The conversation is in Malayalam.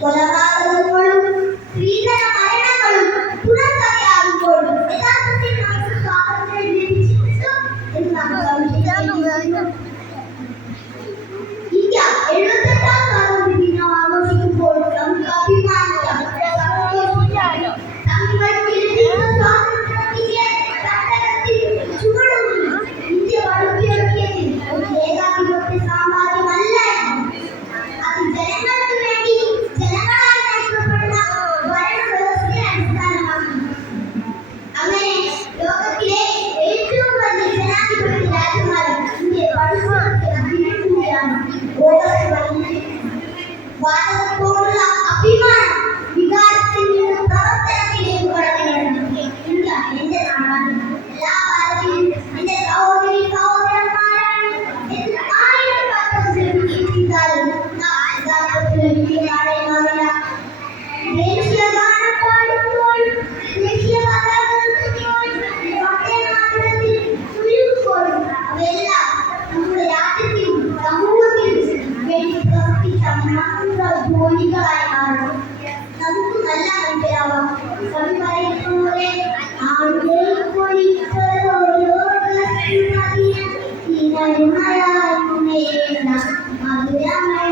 കൊലപാതകങ്ങളും സ്ത്രീധന മരണങ്ങളും തുടർക്കഥയാകുമ്പോൾ യഥാർത്ഥത്തിൽ നമുക്ക് സ്വാതന്ത്ര്യം ലഭിച്ചിട്ടുണ്ടോ എന്ന് നാം സംശയിക്കുന്നു. ഇന്ത്യ 78ാം സ്വാതന്ത്ര്യ ദിനം ആഘോഷിക്കുമ്പോൾ നമുക്ക് അഭിമാനിക്കാം. ഇന്ത്യ വളർത്തിയെടുക്കിയതിൽ ഒരു ഏകാധിപത്യ സാമ്രാജ്യമല്ല. അത് ജനങ്ങൾക്ക് വേണ്ടി ജനങ്ങളാൽ നയിക്കപ്പെടുന്ന ഭരണവ്യവസ്ഥയെ അടിസ്ഥാനമാക്കി. അങ്ങനെ ലോകത്തിലെ ഏറ്റവും വലിയ ജനാധിപത്യ രാജ്യമായി ഇന്ത്യ വളർത്തിയെടുക്കുകയാണ്. ഓഗസ്റ്റ് 15 ഭാരതത്തോടുള്ള അഭിമാനം വികാരത്തിൽ നിന്ന് പ്രവർത്തനത്തിലേക്ക് കടക്കുകയാണ്. ഇന്ത്യ എന്റെ നാടാണ്, എല്ലാ ഭാരതീയരും എന്റെ സഹോദരി സഹോദരന്മാരാണ് എന്ന് ആയിരം കാലം ശ്രമിച്ചിരുന്നാലും നാം യഥാർത്ഥത്തിൽ നാടേമാറില്ല. ദേശീയ ഗാനം പാടുമ്പോൾ, ദേശീയ പതാക ഉയർത്തുമ്പോൾ, വന്ദേ മാതരത്തിൽ മുഴുകുമ്പോൾ അവയെല്ലാം നമ്മുടെ രാജ്യത്തിനും സമൂഹത്തിനും വേണ്ടി പ്രവർത്തിച്ച മഹത്വ ജോലികളായി മാറും. നമുക്ക് നല്ല മനസ്സിലാവാം. കവി പറയുന്നതുപോലെ മധുരമഴ